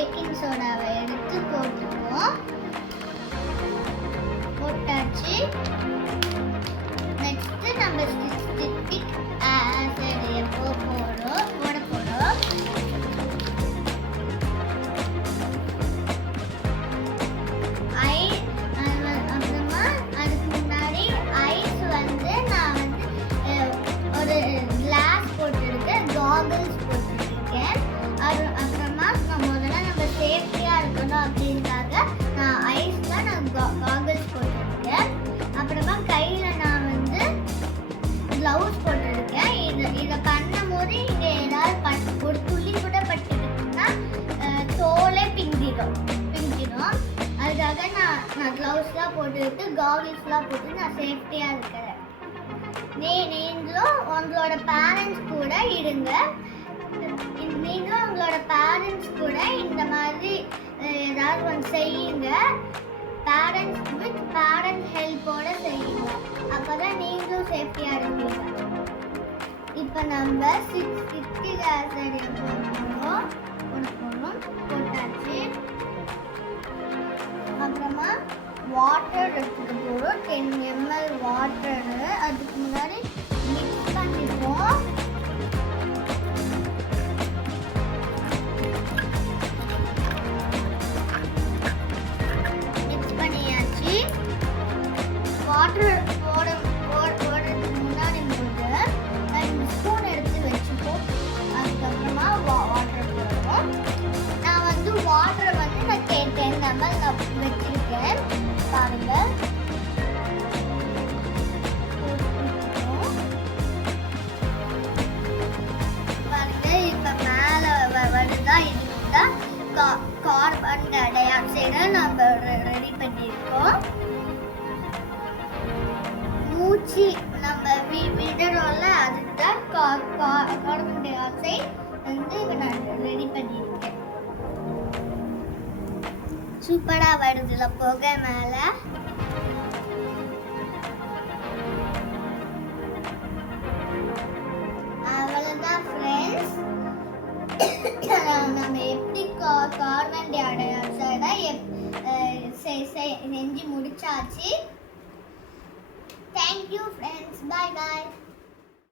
Packing சோடாவை எடுத்து போட்டுப்போம். போட்டாச்சு. நெக்ஸ்ட் நம்ம சிட்ரிக் ஆசிட் போட போறோம். அப்புறமா அதுக்கு முன்னாடி ஐஸ் வந்து நான் வந்து ஒரு கிளாஸ் போட்டுருக்கேன், காகல்ஸ் போட்டுருக்கேன். அப்புறமா முதல்ல நம்ம சேஃப்டியா இருக்கணும் அப்படின்றாங்க நான் ஐஸ்ல காகல்ஸ் போட்டுருக்கேன். அப்புறமா கையில நான் வந்து கிளவுஸ் போட்டுருக்கேன். இதை பண்ணும் போது இங்க ஏதாவது ஒரு துளி கூட பட்டுருக்குன்னா தோலே பிஞ்சிடும். அதுக்காக நான் கிளவுஸ்லாம் போட்டுக்கிட்டு காகல்ஸ்லாம் போட்டு நான் சேஃப்டியா இருக்கிறேன். நீங்களும் உங்களோட பேரண்ட்ஸ் கூட இருங்க. நீங்களும் உங்களோட பேரண்ட்ஸ் கூட இந்த மாதிரி ஏதாவது ஒன்று செய்யுங்க. பேரண்ட்ஸ் வித் பேரண்ட் ஹெல்ப்போட செய்யுங்க. அப்பதான் நீங்களும் சேஃப்டியா இருப்பீங்க. இப்போ நம்ம சிட்ரிக் ஆசிட் போடணும். போட்டாச்சு. அப்புறமா வாட்டர் எடுத்துக்க போகிறோம். 10 ml வாட்டரு. அதுக்கு முன்னாடி மிக்ஸ் பண்ணிப்போம். மிக்ஸ் பண்ணியாச்சு. வாட்டர் போடுறதுக்கு முன்னாடி போட்டு 2 ஸ்பூன் எடுத்து வச்சுப்போம். அதுக்கப்புறமா வாட்டர் போடுவோம். நான் வந்து வாட்டரை வந்து நான் 10 ml வச்சிருக்கேன். பாருங்க. இப்ப மேல வருதா? இதுதான் கார்பன் டை ஆக்சைடை நம்ம ரெடி பண்ணியிருக்கோம். மூச்சு நம்ம விடுறோம்ல, அதுதான் கார்பன் டை ஆக்சைடு வந்து நான் ரெடி பண்ணியிருக்கேன். சூப்பரா வருதுல புகை மேல. அவ்வளவுதான் ஃப்ரெண்ட்ஸ். நம்ம எப்படி கார்பன் டை ஆக்சைடை செஞ்சு முடிச்சாச்சு. Thank you friends. பாய் பாய்.